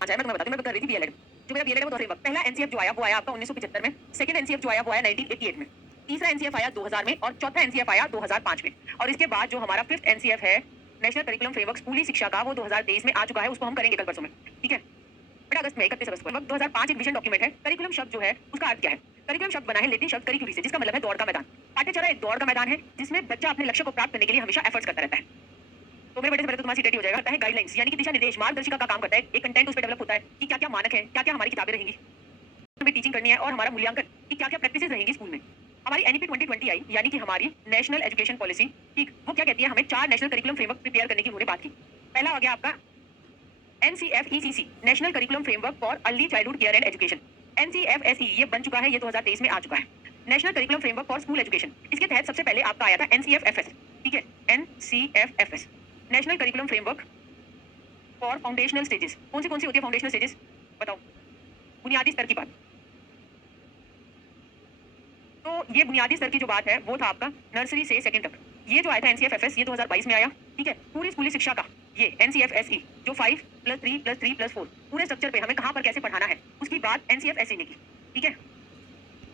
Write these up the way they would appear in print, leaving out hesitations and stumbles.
अच्छा मैं तुम्हें बताती हूँ, मैं कर रही थी बीएलएड। जो मेरा बीएलएड है वो फ्रेमवर्क, पहला एनसीएफ जो आया वो आया आपका 1975 में, सेकंड एनसीएफ जो आया वो आया 1988 में, तीसरा एनसीएफ आया 2000 में और चौथा एनसीएफ आया 2005 में। और इसके बाद जो हमारा फिफ्थ एनसीएफ है नेशनल करिकुलम फ्रेमवर्क स्कूली शिक्षा का, वो 2023 में आ चुका है, उसको हम करेंगे कल परसों में, ठीक है, बेटा अगस्त में 31 अगस्त को। 2005 एक विजन डॉक्यूमेंट है। करिकुलम शब्द जो है उसका अर्थ क्या है? करिकुलम शब्द बना है लेटिन शब्द करिकुली से, जिसका मतलब है दौड़ का मैदान। पाठ्यचर्या एक दौड़ का मैदान है जिसमें बच्चा अपने लक्ष्य को प्राप्त करने के लिए हमेशा एफर्ट्स करता रहता है। तो मेरे बेटे से पहले तो तुम्हारा सीटेटी हो जाएगा। करता है गाइडलाइंस यानी कि दिशा निर्देश, मार्गदर्शिका का काम करता है। एक कंटेंट उस पर डेवलप होता है कि क्या क्या मानक है, क्या क्या हमारी किताबें रहेंगी, हमें टीचिंग करनी है, और हमारा मूल्यांकन कि क्या क्या प्रैक्टिसेस रहेंगी स्कूल में। हमारी एनईपी 2020 आई यानी कि हमारी नेशनल एजुकेशन पॉलिसी, ठीक, वो क्या कहती है? हमें 4 नेशनल करिकुलम फ्रेमवर्क प्रिपेयर करने की उन्होंने बात की। पहला आ गया आपका NCFECC national curriculum framework for early childhood care and education. NCFSE ये बन चुका है, ये 2023 में आ चुका है, national curriculum framework for school education. इसके तहत सबसे पहले आपका आया था NCFFS, ठीक है, NCFFS national curriculum framework for foundational stages. कौन सी होती है फाउंडेशनल स्टेजेस? बताओ, बुनियादी स्तर की बात। तो ये बुनियादी स्तर की जो बात है वो था आपका नर्सरी से सेकंड तक। ये जो आया था NCFFS ये 2022 में आया, ठीक है। पूरी स्कूली शिक्षा का ये NCFSE जो 5+3+3+4 पूरे स्ट्रक्चर पे हमें कहां पर कैसे पढ़ाना है उसकी बात NCFSE ने की, ठीक है।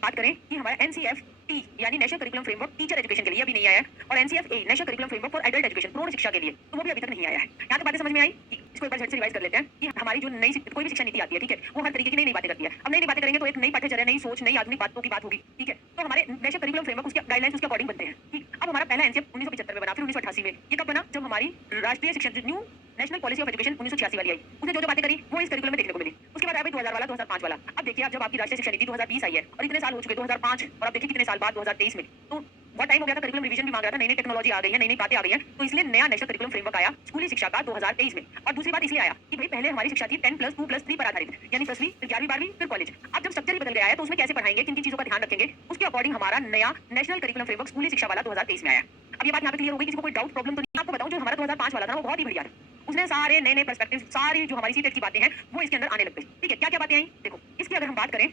बात करें कि हमारा NCFT यानी national curriculum framework teacher education के लिए अभी नहीं आया है, और NCFA national curriculum framework for adult education प्रौढ़ शिक्षा के लिए, तो वो भी अभी तक नहीं आया है। यहाँ तक बातें समझ में आई? इसको एक बार झट से रिवाइज कर लेते हैं कि हमारी जो नई कोई भी शिक्षा नीति आती है, ठीक है, वो हर तरीके की नई नई बातें करती है। अब नई नई बातें करेंगे तो एक नई पाठ्यचर्या, नई सोच, नई आधुनिक बातों की बात होगी, ठीक है। तो हमारे नेशनल करिकुलम फ्रेमवर्क उसके गाइडलाइंस उसके अकॉर्डिंग बनते हैं, ठीक। अब हमारा पहला NCF 1975 में बना, फिर 1988 में। ये कब बना? जब हमारी राष्ट्रीय शिक्षा new national policy of education 1986 वाली आई, उसने जो जो बातें करी वो इस करिकुलम में देखने को मिली। उसके बाद आया 2000 वाला, 2005 वाला। अब देखिए, अब जब आपकी राष्ट्रीय शिक्षा नीति 2020 आई है और इतने साल हो चुके 2005, और अब देखिए कितने साल बाद 2023 में, तो बहुत टाइम हो गया था, करिकुलम रिवीजन भी मांग रहा था, नई नई टेक्नोलॉजी आ गई है, नई नई बातें आ गई हैं, तो इसलिए नया नेशनल करिकुलम फ्रेमवर्क आया स्कूली शिक्षा का 2023 में। और दूसरी बात इसलिए आया कि भाई पहले हमारी शिक्षा थी 10+2+3 पर आधारित, यानी 10वीं फिर 11वीं 12वीं फिर कॉलेज। अब जब स्ट्रक्चर ही बदल गया है तो उसमें कैसे पढ़ाएंगे, किन किन चीजों का ध्यान रखेंगे, उसके अकॉर्डिंग हमारा नया नेशनल करिकुलम फ्रेमवर्क स्कूली शिक्षा वाला 2023 में आया। अब ये बात यहाँ पे क्लियर हो गई, किसी को कोई डाउट प्रॉब्लम तो नहीं? आपको बताऊं, जो हमारा 2005 वाला था वो बहुत ही बढ़िया था। उसने सारे नए नए पर्सपेक्टिव, सारी जो हमारी सीटेट की बातें हैं वो इसके अंदर आने लग गई, ठीक है। क्या क्या बातें आई देखो। इसकी अगर हम बात करें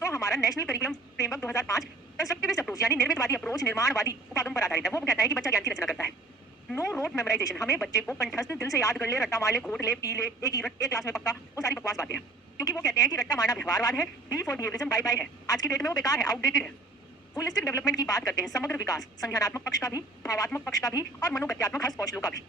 तो हमारा national curriculum framework 2005 constructivist approach यानी निर्मितवादी अप्रोच, निर्माणवादी उपागम पर आधारित है। वो कहता है कि बच्चा ज्ञान की रचना करता है। नो रोट मेमोराइजेशन, हमें बच्चे को कंठस्थ दिल से याद कर ले, रट्टा मार ले, घोट ले, पी ले, एक क्लास में पक्का, वो सारी बकवास बातें हैं। क्योंकि वो कहते हैं कि रट्टा मारना व्यवहारवाद है, B for behaviourism, bye bye है। आज की डेट में वो बेकार है, आउटडेटेड है। होलिस्टिक डेवलपमेंट की बात करते हैं, समग्र विकास, संज्ञानात्मक पक्ष का भी, भावात्मक पक्ष का भी और मनोगत्यात्मक हस्त कौशलों का भी।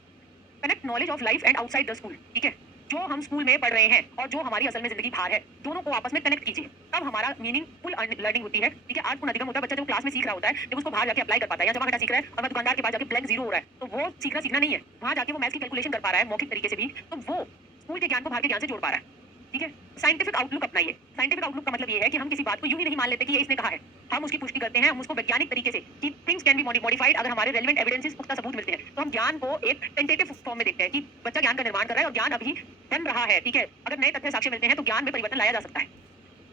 Connect knowledge of life and outside the school, ठीक है। जो हम स्कूल में पढ़ रहे हैं और जो हमारी असल में जिंदगी बाहर है, दोनों को आपस में कनेक्ट कीजिए, तब हमारा मीनिंगफुल लर्निंग होती है, ठीक है। अर्थपूर्ण अधिगम होता है, बच्चा जो क्लास में सीख रहा होता है जब उसको बाहर जाके अप्लाई कर पाता है, या जमा घटा सीख रहा है और मैं दुकानदार के पास जाके ब्लैंक जीरो हो रहा है, तो वो सीखना नहीं है। वहां जाके वो मैथ्स की कैलकुलेशन कर पा रहा है मौखिक तरीके से भी, तो वो स्कूल के ज्ञान को बाहर के ज्ञान से जोड़ पा रहा है, ठीक है। साइंटिफिक आउटलुक अपनाइए। साइंटिफिक आउटलुक का मतलब ये है कि हम किसी बात को यूं ही नहीं मान लेते कि ये इसने कहा है, हम उसकी पुष्टि करते हैं, हम उसको वैज्ञानिक तरीके से कि थिंग्स कैन बी मॉडिफाइड, अगर हमारे रेलेवेंट एविडेंसेस, पुख्ता सबूत मिलते हैं, तो हम ज्ञान को एक टेंटेटिव फॉर्म में देखते हैं कि बच्चा ज्ञान का निर्माण कर रहा है और ज्ञान अभी बन रहा है, ठीक है। अगर नए तथ्य साक्ष्य मिलते हैं तो ज्ञान में परिवर्तन लाया जा सकता है।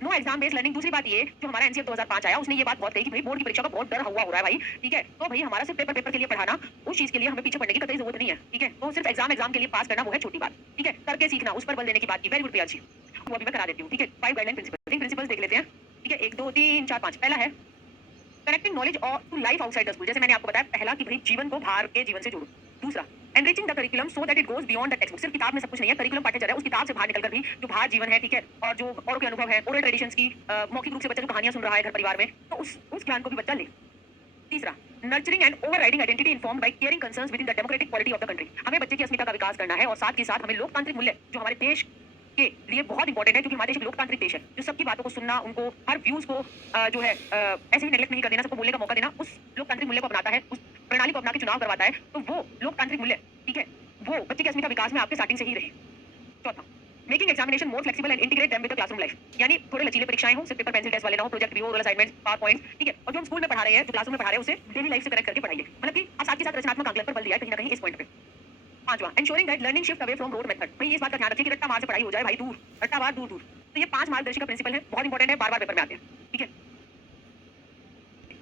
No exam based learning. दूसरी बात ये, जो हमारा NCF 2005 आया, उसने ये बात बहुत कही कि भाई बोर्ड की परीक्षा का बहुत डर हुआ हो रहा है भाई, ठीक है। तो भाई हमारा सिर्फ पेपर के लिए पढ़ाना, उस चीज के लिए हमें पीछे पड़ने की कतई जरूरत नहीं है, ठीक है। तो सिर्फ एग्जाम के लिए पास करना वो है छोटी बात, ठीक है। करके सीखना, उस पर बल देने की बात की। वेरी गुड प्रिया जी, वो अभी मैं करा देती हूँ, ठीक है। 5 गाइडलाइन प्रिंसिपल्स देख लेते हैं, ठीक है। 1 2 3 4 5। पहला है कनेक्टिंग नॉलेज और to life outside the school, जैसे मैंने आपको बताया पहला कि भाई जीवन को बाहर के जीवन से जोड़ो। दूसरा, enriching the curriculum so that it goes beyond the text book. सिर्फ किताब में सब कुछ नहीं है, करिकुलम पाठ्यचर्या उस किताब से बाहर निकलकर भी जो बाहर जीवन है, ठीक है, और जो औरों के अनुभव है, ओरल ट्रेडिशंस की मौखिक रूप से बच्चा जो कहानियां सुन रहा है घर परिवार में, तो उस ज्ञान को भी बच्चा ले। तीसरा, nurturing and overriding identity informed by caring concerns within the democratic polity of the country. हमें बच्चे की अस्मिता का विकास करना है और साथ ही साथ हमें लोकतांत्रिक मूल्य जो हमारे देश के लिए बहुत इंपॉर्टेंट है, क्योंकि हमारे देश एक लोकतांत्रिक देश है, जो सबकी बातों को सुनना, उनको हर व्यूज को जो है ऐसे ही नेग्लेक्ट नहीं कर देना, सबको बोलने का मौका देना, उस लोकतांत्रिक मूल्य को अपनाता है, उस प्रणाली को अपना के चुनाव करवाता है, तो वो लोकतांत्रिक मूल्य, ठीक है, वो बच्चे की अस्मिता विकास में आपके स्टार्टिंग से ही रहे। चौथा, making examination more flexible and integrate them with the classroom life, यानी थोड़े लचीले परीक्षाएं हो, सिर्फ पेपर पेंसिल टेस्ट वाले ना हो, प्रोजेक्ट भी हो, ओरल असाइनमेंट, पावर पॉइंट, ठीक है। और जो हम स्कूल में पढ़ा रहे हैं, जो क्लासरूम में पढ़ा रहे हैं, उसे डेली लाइफ से कनेक्ट करके पढ़ाइए, मतलब कि साथ के साथ रचनात्मक आकलन पर बल दिया है कहीं ना कहीं इस पॉइंट पे। पांचवा, ensuring that learning shift away from road method. भाई इस बात का ध्यान रखिए कि रट्टा मार से पढ़ाई हो जाए भाई, दूर रट्टा मार दूर दूर। तो ये 5 मार्गदर्शिका प्रिंसिपल है, बहुत इंपॉर्टेंट है, बार-बार पेपर में आते हैं, ठीक है।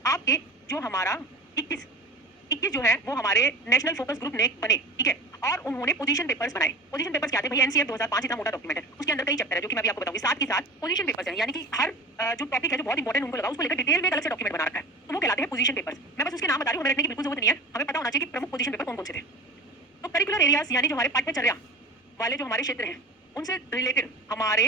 आपके जो हमारा 21 जो है वो हमारे नेशनल फोकस ग्रुप ने बने, ठीक है, और उन्होंने पोजीशन पेपर्स बनाए। पोजीशन पेपर्स क्या थे भाई? NCF 2005 इतना मोटा डॉक्यूमेंट है, उसके अंदर कई चैप्टर है जो कि मैं भी आपको बताऊंगी। साथ ही साथ पोजीशन पेपर्स हैं, यानी कि हर जो टॉपिक है जो बहुत इंपॉर्टेंट उनको लगा, उसको लेकर डिटेल में एक अलग से डॉक्यूमेंट बना रखा है, तो वो कहलाते हैं पोजीशन पेपर्स। मैं बस उसके नाम बता रही हूँ, हमें रटने की बिल्कुल जरूरत नहीं है, हमें पता होना चाहिए कि प्रमुख पोजीशन पेपर कौन कौन से थे। तो करिकुलर एरियाज यानी जो हमारे पाठ्यचर्या वाले जो हमारे क्षेत्र हैं, उनसे रिलेटेड हमारे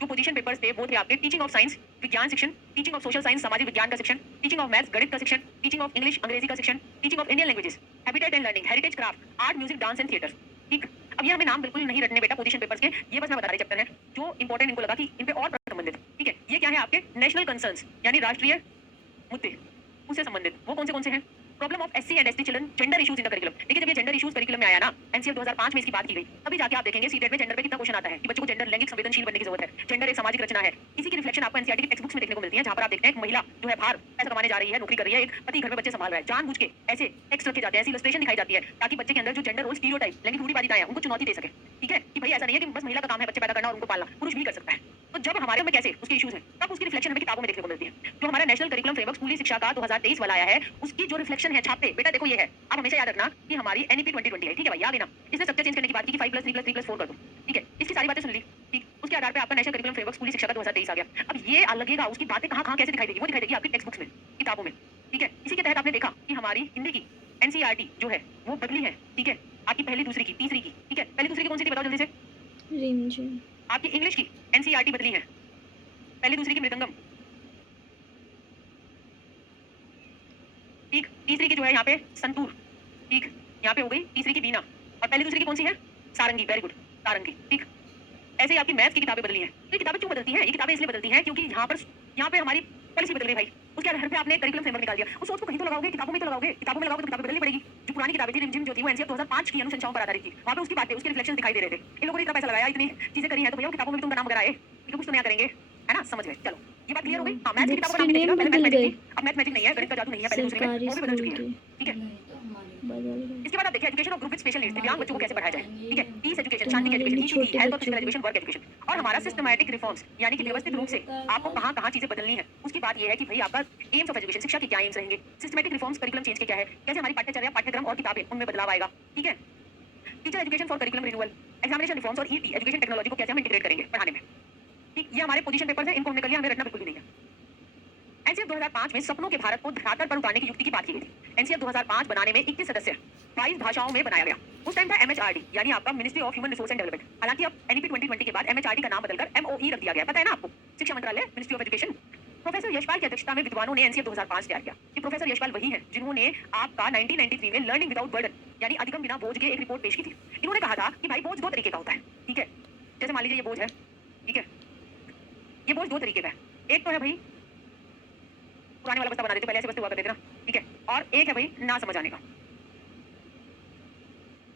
जो पोजीशन पेपर्स थे वो थे आपके टीचिंग ऑफ साइंस विज्ञान section, teaching of social science सामाजिक विज्ञान का सेक्शन, टीचिंग ऑफ मैथ्स गणित का सेक्शन, टीचिंग ऑफ इंग्लिश अंग्रेजी का section, teaching of Indian languages, habitat and learning, heritage craft, art music dance and theatre. ठीक, अब ये हमें नाम बिल्कुल नहीं रटने बेटा पोजीशन पेपर्स के, ये बस मैं बता रही चैप्टर है जो इंपॉर्टेंट इनको लगा कि इन पे और संबंधित। ठीक है, ये क्या है आपके नेशनल कंसर्न्स यानी राष्ट्रीय मुद्दे, उससे संबंधित वो कौन से हैं? Problem of SC and ST children, gender issues in the curriculum. देखिए जब ये जेंडर इश्यूज करिकुलम में आया ना एनसीएफ 2005 में इसकी बात की गई, तभी जाके आप देखेंगे सीटेट में जेंडर पे कितना क्वेश्चन आता है कि बच्चों को जेंडर लैंगिक संवेदनशील बनने की जरूरत है, जेंडर एक सामाजिक रचना है। इसी की रिफ्लेक्शन आपको एनसीईआरटी की टेक्स्ट बुक्स में देखने को मिलती है, जहां पर आप देखते हैं एक महिला जो है बाहर पैसा कमाने जा रही है, नौकरी कर रही है, एक पति घर में बच्चे संभाल रहा है, जानबूझ के ऐसे टेक्स्ट रखे जाते हैं, ऐसी इलस्ट्रेशन दिखाई जाती है ताकि बच्चे के अंदर जो जेंडर रोल स्टीरियोटाइप लैंगिक रूढ़िवादिताएं हैं उनको चुनौती दे सके। ठीक है कि भाई ऐसा नहीं है कि बस महिला का काम है बच्चे पैदा करना और उनको पालना, पुरुष भी कर सकता है। तो जब हमारे में कैसे उसके इश्यूज हैं तब उसकी रिफ्लेक्शन हमें किताबों में देखने को मिलती है। जो हमारा नेशनल करिकुलम फ्रेमवर्क स्कूली शिक्षा का 2023 वाला आया है उसकी जो रिफ्लेक्शन है छापे बेटा देखो ये है, आप हमेशा याद रखना कि हमारी एनईपी 2020 है। ठीक है भाई याद है ना, इसने स्ट्रक्चर चेंज करने की बात की कि 5 + 3 + 3 + 4 कर दो। ठीक है, इसकी सारी बातें सुन ली, ठीक, उसके आधार पे आपका नेशनल करिकुलम फ्रेमवर्क स्कूली शिक्षा का 2023 आ गया। अब ये लगेगा उसकी बातें कहां कैसे दिखाई देगी, वो दिखाई देगी आपकी टेक्स्ट बुक्स में, किताबों में। ठीक है, इसी के तहत आपने देखा कि हमारी हिंदी की एनसीईआरटी जो है वो बदली है। ठीक है, आपकी पहली दूसरी की तीसरी की, ठीक है, पहली दूसरी की कौन सी थी बताओ जल्दी से? रिमझिम। आपकी इंग्लिश की एनसीईआरटी बदली है, पहली दूसरी की मृदंगम, ठीक, तीसरी की जो है यहाँ पे संतूर, ठीक, यहाँ पे हो गई तीसरी की बीना, और पहली दूसरी की कौन सी है? सारंगी, वेरी गुड, सारंगी। ठीक, ऐसे ही आपकी मैथ्स की किताबें बदली हैं। तो ये किताबें क्यों बदलती हैं? ये किताबें इसलिए बदलती हैं क्योंकि यहाँ पे हमारी पॉलिसी बदल गई भाई, उसके आधार पे आपने करिकुलम फ्रेमवर्क निकाल दिया। उस सोच को कहीं तो लगाओगे, किताबों में तो लगाओगे, किताबों में लगाओगे तो किताबें बदलनी पड़ेगी। जो पुरानी किताबें थी रिमझिम जो थी वो एनसीईआरटी 2005 की अनुशंसाओं पर आधारित थी, वहाँ पे उसकी बातें उसके रिफ्लेक्शन दिखाई दे रहे थे। इन लोगों ने इतना पैसा लगाया, इतनी चीजें करी हैं, तो भैया वो किताबों में भी तुम नाम वगैरह आए, कुछ तो नया करेंगे, है ना? समझ गए? चलो ये बात क्लियर हो गई। हाँ, मैथ्स की किताबों का नाम देखिएगा, पहले मैथमेटिक्स थी, अब मैथमेटिक्स नहीं है, गणित का जादू नहीं है, पहले दूसरी में वो भी बदल चुकी है। ठीक है, इसके बाद आप देखिए education of group with special needs, दिव्यांग बच्चों को कैसे पढ़ाया जाए। ठीक है, पीस एजुकेशन, शांति एजुकेशन, ईसीटी, हेल्थ और फिजिकल एजुकेशन, वर्क एजुकेशन, और हमारा सिस्टमैटिक रिफॉर्म्स यानी कि व्यवस्थित रूप से आपको कहां चीजें बदलनी है उसकी बात ये है कि भाई आपका एम्स ऑफ एजुकेशन, शिक्षा के क्या एम्स रहेंगे, सिस्टमैटिक रिफॉर्म्स करिकुलम चेंज के क्या है, कैसे हमारी पाठ्यचर्या पाठ्यक्रम और किताबें उनमें बदलाव आएगा। ठीक है, teacher education for curriculum renewal, examination reforms और ईटी एजुकेशन टेक्नोलॉजी को कैसे हम इंटीग्रेट करेंगे पढ़ाने में। ठीक, ये हमारे पोजीशन पेपर्स हैं, इनको हमने कर लिया, हमें रटना बिल्कुल भी नहीं है। एनसीएफ 2005 में सपनों के भारत को धरातल पर उतारने की युक्ति की बात की गई थी। एनसीएफ 2005 बनाने में 21 सदस्य 22 भाषाओं में बनाया गया। उस टाइम था एमएचआरडी यानी आपका ministry of human resource and development. हालांकि अब एनईपी 2020 के बाद एमएचआरडी का नाम बदलकर एमओई रख दिया गया, पता है ना आपको, शिक्षा मंत्रालय, ministry of education. Professor Yashpal की अध्यक्षता में विद्वानों ने एनसीएफ 2005 तैयार किया। ये प्रोफेसर यशपाल वही हैं जिन्होंने आपका 1993 में लर्निंग विदाउट बर्डन यानी अधिगम बिना बोझ के एक रिपोर्ट पेश की थी। इन्होंने कहा था कि भाई बोझ दो तरीके का होता है। ठीक है, जैसे मान लीजिए ये बोझ है, ठीक है, ये बोझ दो तरीके का है, एक तो है भाई पुराने वाला बस्ता बना देते, पहले ऐसे बस्ते हुआ करते थे ना। ठीक है, और एक है भाई ना समझ आने का।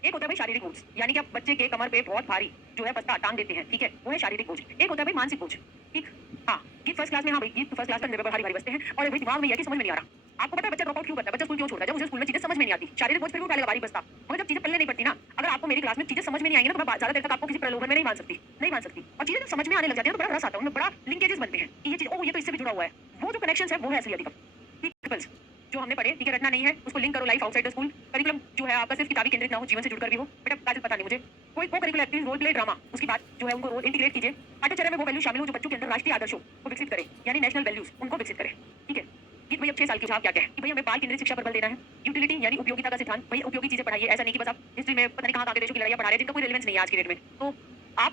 एक होता है भाई शारीरिक बोझ यानी कि आप बच्चे के कमर पे बहुत भारी जो है बस्ता टांग देते हैं। ठीक है, वो है शारीरिक बोझ। एक होता है भाई मानसिक बोझ। ठीक, हाँ, ये फर्स्ट क्लास में, हाँ भाई ये फर्स्ट क्लास में भारी भारी बस्ते हैं और भाई दिमाग में ये कि समझ में नहीं आ रहा। आपको पता है बच्चा ड्रॉप आउट क्यों करता है, बच्चा स्कूल क्यों छोड़ता है? जब उसे स्कूल में चीजें समझ में नहीं आती। शारीरिक बोझ फिर भी उठाएगा भारी बस्ता, मगर जब चीजें पल्ले नहीं पड़ती ना, अगर आपको मेरी क्लास में चीजें समझ में नहीं आएंगी ना तो मैं ज्यादा देर तक आपको किसी प्रलोभन में नहीं मान सकती। और चीजें जब समझ में आने लग जाती है तो बड़ा रस आता है, उनमें बड़ा लिंकेजेस बनते हैं कि ये चीज ओह ये तो इससे भी जुड़ा हुआ है। वो जो कनेक्शन है वो है असली अधिगम। ठीक, जो हमने पढ़े, ठीक है, रटना नहीं है, उसको लिंक करो life outside the school. Curriculum जो है आपका सिर्फ किताबी केंद्रित ना हो, जीवन से जुड़कर भी हो। बेटा काजल पता नहीं मुझे कोई co curricular activity, role play, drama, उसकी बात जो है उनको रोल इंटीग्रेट कीजिए। पाठ्यचर्या में वो वैल्यू शामिल हो जो बच्चों के अंदर राष्ट्रीय आदर्शों को विकसित करे यानी नेशनल वैल्यूज उनको विकसित करे। ठीक है, कि भाई अब 6 साल की क्या है कि भाई हमें बाल केंद्रित शिक्षा पर बल देना है। यूटिलिटी यानी उपयोगिता का सिद्धांत, भाई उपयोगी चीजें पढ़ाइए, ऐसा नहीं कि बस आप हिस्ट्री में पता नहीं कहां देशों की लड़ाइयां पढ़ा रहे हैं जिनका कोई रेलेवेंस नहीं है आज की डेट में। तो आप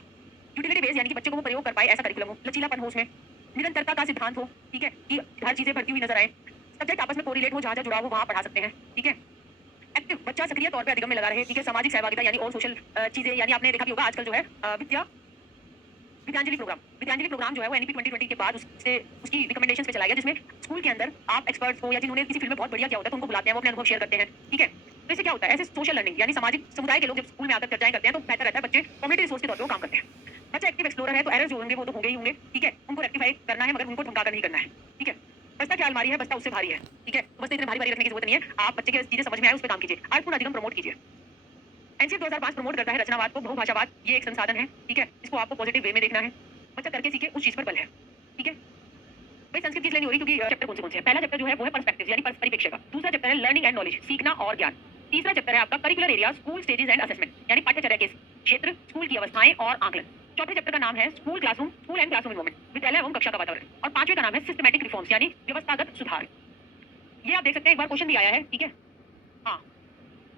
यूटिलिटी बेस्ड यानी कि बच्चों को वो प्रयोग कर पाए ऐसा करिकुलम हो, लचीलापन हो उसमें, निरंतरता का सिद्धांत हो। ठीक है, कि हर चीजें बढ़ती हुई नजर आए, सब्जेक्ट आपस में कोरिलेट हो, जहां जुड़ा हो वहां पढ़ा सकते हैं। ठीक है, एक्टिव बच्चा सक्रिय तौर पे अधिगम में लगा रहे। ठीक है, सामाजिक सहभागिता यानी और सोशल चीजें यानी आपने देखा भी होगा आजकल जो है विद्यांजलि प्रोग्राम जो है वो एनईपी 2020 के बाद उसकी रिकमेंडेशंस पे चला गया, जिसमें स्कूल के अंदर आप एक्सपर्ट्स को या जिन्होंने किसी फील्ड में बहुत बढ़िया किया होता है तो उनको बुलाते हैं, वो अपने अनुभव शेयर करते हैं। ठीक है, तो इससे क्या होता है, ऐसे सोशल लर्निंग यानी सामाजिक समुदाय के लोग जब स्कूल में आकर चर्चाएं करते हैं तो बेहतर रहता है, बच्चे कम्युनिटी रिसोर्स के तौर पर काम करते हैं। बच्चा एक्टिव एक्सप्लोरर है तो एरर्स जो होंगे वो तो होंगे ही होंगे। ठीक है, उनको रेक्टिफाई करना है मगर उनको धमका कर नहीं करना है। ठीक है, बस्ता क्या अलमारी है, बस्ता उससे भारी है। ठीक है, बस्ते इतने भारी भारी रखने की जरूरत नहीं है, आप बच्चे के चीजें समझ में आए उस पर काम कीजिए, अर्थपूर्ण अधिगम प्रमोट कीजिए। एनसीएफ 2005 प्रमोट करता है रचनावाद को, बहुभाषावाद, ये एक संसाधन है। ठीक है, इसको आपको पॉजिटिव वे में देखना है, बच्चा करके सीखे उस चीज पर बल है। ठीक है, भाई संस्कृत की इसलिए नहीं हो रही क्योंकि चैप्टर कौन से हैं। पहला चैप्टर जो है वो है पर्सपेक्टिव यानी परिप्रेक्ष्य का, दूसरा चैप्टर है लर्निंग एंड नॉलेज, सीखना और ज्ञान, तीसरा चैप्टर है आपका curricular area, school stages and assessment यानी पाठ्यचर्या के क्षेत्र, स्कूल की अवस्थाएं और आकलन, चौथे चैप्टर का नाम है school classroom, school and classroom environment, विद्यालय एवं कक्षा का वातावरण, और पांचवें का नाम है सिस्टमैटिक रिफॉर्म्स यानी व्यवस्थागत सुधार। ये आप देख सकते हैं, एक बार क्वेश्चन भी आया है। ठीक है, हाँ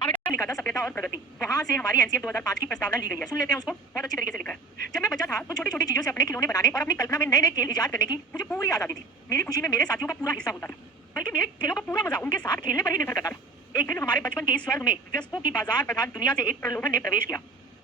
बेटा लिखा था सभ्यता और प्रगति, वहां से हमारी एनसीएफ 2005 की प्रस्तावना ली गई है, सुन लेते हैं उसको, बहुत अच्छी तरीके से लिखा है। जब मैं बच्चा था तो छोटी छोटी चीजों से अपने खिलौने बनाने और अपनी कल्पना में नए नए खेल इजाद करने की मुझे पूरी आजादी थी। मेरी खुशी में मेरे साथियों का पूरा हिस्सा होता था, बल्कि मेरे खेलों का पूरा मजा उनके साथ खेलने पर ही निर्भर करता था। एक दिन हमारे बचपन के इस स्वर्ग में व्यस्कों की बाजार प्रधान दुनिया से एक प्रलोभन ने प्रवेश किया।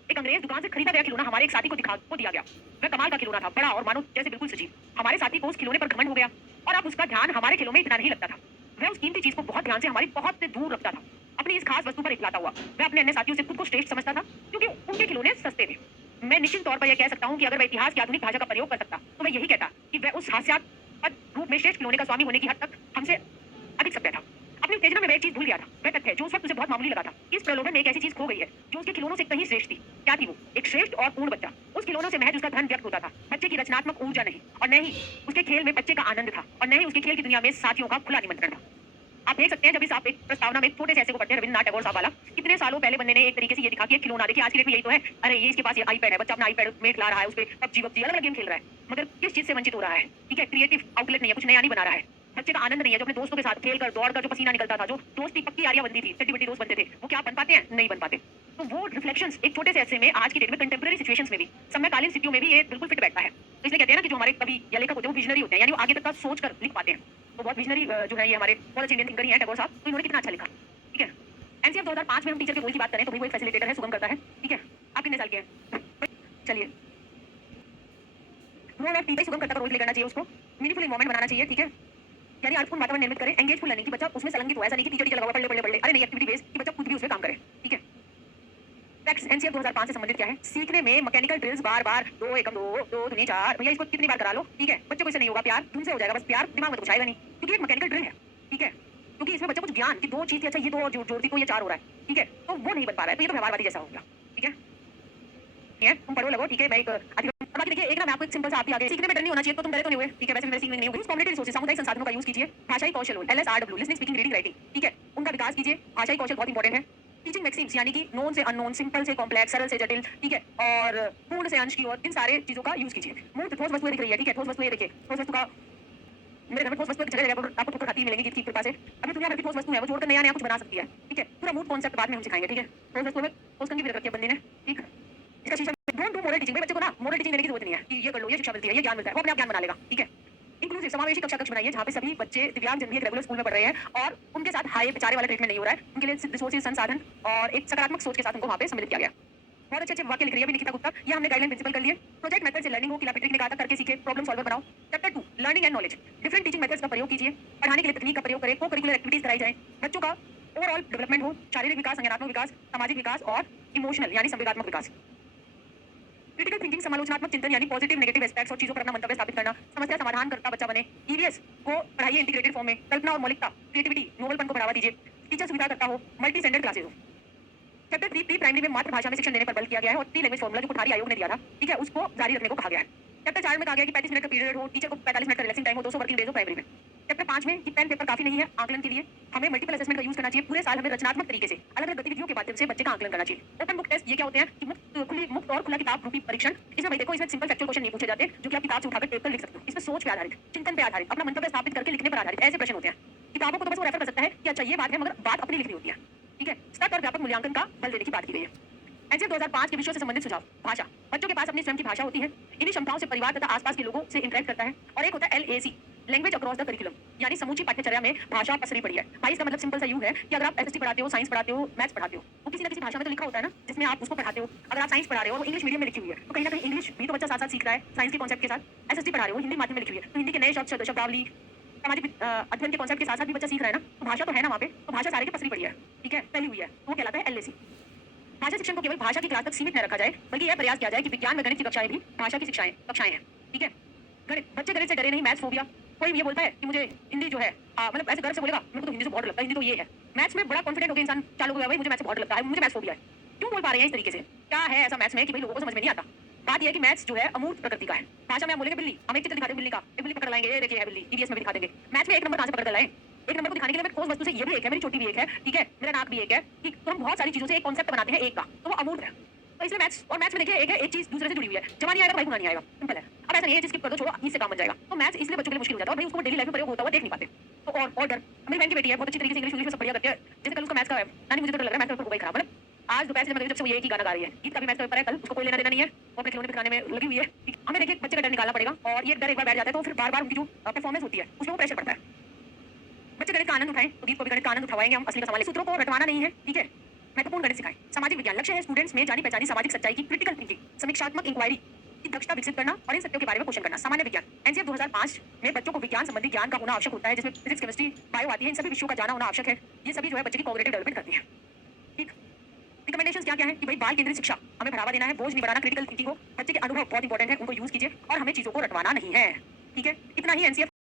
एक अंग्रेज दुकान से खरीदा गया खिलौना हमारे एक साथी को दिया गया। वह कमाल का खिलौना था, बड़ा और मानो जैसे बिल्कुल सजीव। हमारे साथी को उस खिलौने पर घमंड हो गया और अब उसका ध्यान हमारे खिलौने में इतना नहीं लगता था। वह उस कीमती चीज को बहुत ध्यान से हमारी बहुत से दूर रखता था, अपनी इस खास वस्तु पर इकलाता हुआ। वह अपने अन्य साथियों से खुद को श्रेष्ठ समझता था क्योंकि उनके खिलौने सस्ते थे। मैं निश्चित तौर पर यह कह सकता हूँ कि अगर वह इतिहास की आधुनिक भाषा का प्रयोग कर सकता तो वह यही कहता कि वह उस हास्यास्पद रूप में श्रेष्ठ खिलौने का स्वामी होने की हद तक हमसे अधिक सभ्य था। अपनी उत्तेजना में वह एक चीज भूल गया था, वह तथ्य जो उस वक्त उसे बहुत मामूली लगा था। इस प्रलोभन में एक ऐसी चीज खो गई है जो उसके खिलौनों से कहीं श्रेष्ठ थी। क्या थी वो? एक श्रेष्ठ और पूर्ण बच्चा। उस खिलौनों से महज उसका धन व्यक्त होता था, बच्चे की रचनात्मक ऊर्जा नहीं, और न ही उसके खेल में बच्चे का आनंद था, और न ही उसके खेल की दुनिया में साथियों का खुला निमंत्रण था। आप देख सकते हैं जब इस आप एक प्रस्तावना में एक छोटे से ऐसे को पढ़ते हैं, रविन्द्रनाथ टैगोर साहब वाला, कितने सालों पहले बंदे ने एक तरीके से ये दिखा कि खिलौना देखिए आज की डेट में यही तो है, अरे ये इसके पास ये आईपैड है, बच्चा अपना आईपैड में खिला रहा है, उस पे पबजी अलग अलग गेम खेल रहा है, मगर किस चीज से वंचित हो रहा है? ठीक है, क्रिएटिव आउटलेट नहीं है, कुछ नया नहीं बना रहा है, बच्चे का आनंद नहीं है, जो अपने दोस्तों के साथ खेलकर दौड़कर जो पसीना निकलता था, जो दोस्ती पक्की यारियां बनती थी, चट्टी बट्टी दोस्त बनते थे, वो क्या बन पाते हैं? नहीं बन पाते। तो वो रिफ्लेक्शंस एक छोटे से ऐसे में आज की डेट में कंटेम्पररी सिचुएशंस में भी, समकालीन स्थितियों में भी ये बिल्कुल फिट बैठता है। तो इसलिए कहते हैं ना कि जो हमारे कवि या लेखक होते हैं वो विजनरी होते हैं, यानी वो आगे तक का सोच कर लिख पाते हैं। तो बहुत विजनरी जो है ये हमारे बहुत अच्छे इंडियन थिंकर ही हैं टैगोर साहब, तो इन्होंने कितना अच्छा लिखा। ठीक है, एनसीएफ 2005 में हम टीचर के रोल की बात करें तो भाई वो एक फैसिलिटेटर है, सुगम करता है। ठीक है, आप कितने साल के हैं? चलिए, रोल ऑफ टीचर सुगम करता का रोल प्ले करना चाहिए, उसको मीनिंगफुल इन्वायरमेंट बनाना चाहिए। ठीक है, यानी अर्थपूर्ण वातावरण निर्मित करें, एंगेजफुल लर्निंग की बच्चा उसमें संलग्नित हो, ऐसा नहीं कि टीचर लगा हुआ पढ़ ले, अरे नहीं, एक्टिविटी बेस्ड कि बच्चा खुद भी उसमें काम करे। ठीक है, फैक्ट्स एनसीएफ 2005 से संबंधित क्या है? सीखने में मैकेनिकल ड्रिल्स बार बार 2 एकम 2 दूनी 4, भैया इसको कितनी बार करा लो। ठीक है, बच्चे को इससे नहीं होगा, प्यार धुन से हो जाएगा, बस प्यार दिमाग में कुछ आएगा नहीं, क्योंकि एक मैकेनिकल ड्रिल है। ठीक है, क्योंकि इसमें बच्चे कुछ ज्ञान कि 2 चीज थी, अच्छा ये 2 और जोड़ती को ये 4 हो रहा है। ठीक है, तो वो नहीं बन पा रहा है, तो ये तो व्यवहारवादी जैसा हो गया। ठीक है, तुम पढ़ो लगो। ठीक है, मैं एक बाकी देखिए, एक ना मैं आपको एक सिंपल सा आप भी आगे सीखने में डर नहीं होना चाहिए, तो तुम डरे तो नहीं हुए। ठीक है, वैसे भी सीखने नहीं हुए। कम्युनिटी रिसोर्सेज, सामुदायिक संसाधनों का यूज कीजिए। भाषाई कौशल LSRW, listening speaking reading writing, ठीक है, उनका विकास कीजिए। भाषाई कौशल बहुत इंपॉर्टेंट है। टीचिंग मैक्सिम्स यानी कि नोन से अननोन, सिंपल से कॉम्प्लेक्स, सरल से जटिल, ठीक है, और पूर्ण से अंश की ओर, इन सारे चीजों का यूज कीजिए। मूर्त ठोस वस्तुएं दिख रही है। ठीक है, ठोस वस्तुएं देखिए, ठोस वस्तु का मेरे घर में ठोस वस्तुएं जगह जगह पर आपको ठोकर खाती मिलेंगी की कृपा से। अभी दुनिया भर की ठोस वस्तु है, वो जोड़कर नया नया कुछ बना सकती है। ठीक है, पूरा मूर्त कॉन्सेप्ट बाद में हम सिखाएंगे। ठीक है, ठोस वस्तु में ठोस कंघी भी रखी है बंदी ने। ठीक है, इसका शीशा डोंट डू मॉरल टीचिंग, बच्चे को ना मॉरल टीचिंग देने की जरूरत नहीं है कि ये कर लो, ये शिक्षा मिलती है, ये ज्ञान मिलता है, वो अपने आप ज्ञान बना लेगा। ठीक है, इंक्लूसिव समावेशी कक्षा कक्ष बनाइए जहाँ पे सभी बच्चे दिव्यांग जन भी एक रेगुलर स्कूल में पढ़ रहे हैं और उनके साथ हाई बेचारे वाला ट्रीटमेंट नहीं हो रहा है, उनके लिए रिसोर्सेज, संसाधन और एक सकारात्मक सोच के साथ उनको वहाँ पे सम्मिलित किया गया। बहुत अच्छे वाक्य लिख रही है अभी निकिता गुप्ता, ये हमने गाइडलाइन प्रिंसिपल कर लिए। प्रोजेक्ट मेथड से लर्निंग हो, किला पेट्रिक ने कहा था, करके सीखे, प्रॉब्लम सॉल्वर बनाओ। Chapter 2 learning and knowledge, different teaching methods का प्रयोग कीजिए, पढ़ाने के लिए तकनीक का प्रयोग करें, को करिकुलर एक्टिविटीज कराई जाए, बच्चों का ओवरऑल डेवलपमेंट हो, शारीरिक विकास, संज्ञानात्मक विकास, सामाजिक विकास और इमोशनल यानी संवेगात्मक विकास। क्रिटिकल थिंकिंग, समालोचनात्मक चिंतन यानी पॉजिटिव नेगेटिव एस्पेक्ट्स और चीजों पर अपना मंतव्य स्थापित करना, समस्या समाधान करता बच्चा बने। ईवीएस को पढ़ाइए इंटीग्रेटेड फॉर्म में, कल्पना और मौलिकता, क्रिएटिविटी, नोबलपन को बढ़ावा दीजिए, टीचर सुविधा करता हो, मल्टी स्टैंडर्ड क्लासेस हो। चैप्टर 3 प्री प्राइमरी में मातृभाषा में शिक्षण देने पर बल किया गया है और 3 लैंग्वेज फॉर्मूला जो कोठारी आयोग ने दिया था, ठीक है, उसको जारी रखने को कहा गया है। चैप्टर 4 में कहा गया कि 35 मिनट का पीरियड हो, टीचर को 45 मिनट का रिलैक्सिंग टाइम हो, 200 वर्किंग डेज हो प्राइमरी में। चैप्टर 5 में कि पेन पेपर काफी नहीं है आकलन के लिए, हमें मल्टीपल असेसमेंट का यूज करना चाहिए, पूरे साल हमें रचनात्मक तरीके से अलग अलग गतिविधियों के माध्यम से बच्चे का आकलन करना चाहिए। ओपन बुक टेस्ट ये क्या होते हैं कि मुक्त और खुला किताब रूपी परीक्षण। इसमें भाई देखो, इसमें सिंपल फैक्चुअल क्वेश्चन नहीं पूछे जाते जो कि आप किताब से उठाकर टेप कर लिख सकते हो, इसमें सोच पे आधारित, चिंतन पे आधारित, अपना मंतव्य स्थापित करके लिखने पर आधारित ऐसे प्रश्न होते हैं। किताबों को तो बस वो रेफर कर सकता है कि अच्छा ये बात है, मगर बात अपनी लिखनी होती है। ठीक है, स्तर और व्यापक मूल्यांकन का बल देने की बात की गई है। एनसीएफ 2005 के विषयों से संबंधित सुझाव। भाषा, बच्चों के पास अपनी स्वयं की भाषा होती है, इन्हीं क्षमताओं से परिवार तथा आसपास के लोगों से इंटरेक्ट करता है। और एक होता है LAC, language across the curriculum, यानी समूची पाठ्यचर्या में भाषा पसरी पड़ी है। भाई इसका मतलब सिंपल सा यूं है कि अगर आप SST पढ़ाते हो, साइंस पढ़ाते हो, मैथ्स पढ़ाते हो, वो किसी न किसी भाषा में तो लिखा होता है ना जिसमें आप उसको पढ़ाते हो। अगर आप साइंस पढ़ा रहे हो और इंग्लिश मीडियम में लिखी हुई है, तो कहीं ना कहीं इंग्लिश भी तो बच्चा साथ साथ सीख रहा है साइंस के कॉन्सेप्ट के साथ। SST पढ़ा रहे हो, हिंदी माध्यम में लिखी हुई है, तो हिंदी के नए शब्द, शब्दावली, सामाजिक अध्ययन के कॉन्सेप्ट के साथ साथ भी बच्चा सीख रहा है ना, तो भाषा तो है ना वहाँ पे, तो भाषा सारे की पसरी पड़ी है। ठीक है, फैली हुई है, वो कहलाता है LAC। भाषा शिक्षण को केवल भाषा की क्लास तक सीमित न रखा जाए, बल्कि यह प्रयास किया जाए कि विज्ञान में गणित की कक्षाएं भी भाषा की कक्षाएं हैं। ठीक है, गणित, बच्चे गणित से डरे नहीं, मैथ्स फोबिया। कोई ये बोलता है कि मुझे हिंदी जो है मतलब ऐसे गर्व से बोलेगा मेरे को तो हिंदी से बहुत लगता है, हिंदी तो ये है। मैथ्स में बड़ा कॉन्फिडेंट होकर इंसान चालू हो गया, भाई मुझे मैथ्स से बहुत लगता है, मुझे मैथ्स फोबिया है। क्यों बोल पा रहे हैं इस तरीके से? क्या है ऐसा मैथ्स में कि भाई लोगों को समझ में नहीं आता? बात यह है कि मैथ्स जो है अमूर्त प्रकृति का है। भाषा में आप बोलेंगे बिल्ली, हम एक चित्र दिखाते हैं बिल्ली का, एक बिल्ली पकड़ लाएंगे, ये देखिए है बिल्ली, EVS में भी दिखा देंगे। मैथ्स में एक नंबर कहां से पकड़ कर लाएं? एक नंबर को दिखाने के लिए मैं ठोस वस्तु से ये भी एक है, मेरी चोटी भी एक है, ठीक है, मेरा नाक भी एक है, ठीक, तो हम बहुत सारी चीजों से एक कॉन्सेप्ट बनाते हैं एक का, तो वो अमूर्त है। तो इसलिए मैथ्स और मैथ्स में देखिए एक चीज दूसरे से जुड़ी हुई है, जमा नहीं आएगा भाई गुना नहीं आएगा, सिंपल है। अब ऐसा नहीं है स्किप कर दो, छोड़ो, इससे काम बन जाएगा। तो मैथ्स इसलिए बच्चों के लिए मुश्किल हो जाता है और भाई उसको डेली लाइफ में प्रयोग होता हुआ देख नहीं पाते। तो और डर, मेरी बहन की बेटी है, बहुत अच्छी तरीके से इंग्लिश में सब बढ़िया करती है, जैसे कल उसका मैथ्स का है, नानी मुझे तो डर लग रहा है मैथ्स पेपर होगा ही खराब, मतलब आज दोपहर से मैं जब से वो ये एक ही गाना गा रही है, गीत का भी मैच का पेपर है कल, उसको कोई लेना देना नहीं है, वो अपने खिलौने दिखाने में लगी हुई है। हमें देखिए बच्चे का डर निकालना पड़ेगा और ये डर एक बार बैठ जाता है तो फिर बार-बार उनकी जो परफॉर्मेंस होती है उसमें वो प्रेशर पड़ता है। बच्चे गणित का आनंद उठाएं तो गीत को भी गणित का आनंद उठाएंगे हम, असली का सवाल है। सूत्रों को रटवाना नहीं है, ठीक है, महत्वपूर्ण गणित सिखाएं। सामाजिक विज्ञान लक्ष्य है स्टूडेंट्स में जानी पहचानी सामाजिक सच्चाई की क्रिटिकल थिंकिंग, समीक्षात्मक इंक्वायरी की दक्षता विकसित करना और इन सत्यों के बारे में क्वेश्चन करना। सामान्य विज्ञान एनसीएफ 2005 में बच्चों को विज्ञान संबंधी ज्ञान का होना आवश्यक होता है, जिसमें फिजिक्स केमिस्ट्री बायो आती है, इन सभी विषयों का जाना होना आवश्यक है। ये सभी जो है बच्चे की कॉग्निटिव डेवलपमेंट करती है। ठीक, रिकमेंडेशंस क्या क्या है कि भाई बाल केंद्रित शिक्षा हमें बढ़ावा देना है, बोझ नहीं बढ़ाना, क्रिटिकल थिंकिंग को, बच्चे के अनुभव बहुत इंपॉर्टेंट है, उनको यूज कीजिए और हमें चीजों को रटवाना नहीं है। ठीक है, इतना ही एनसीएफ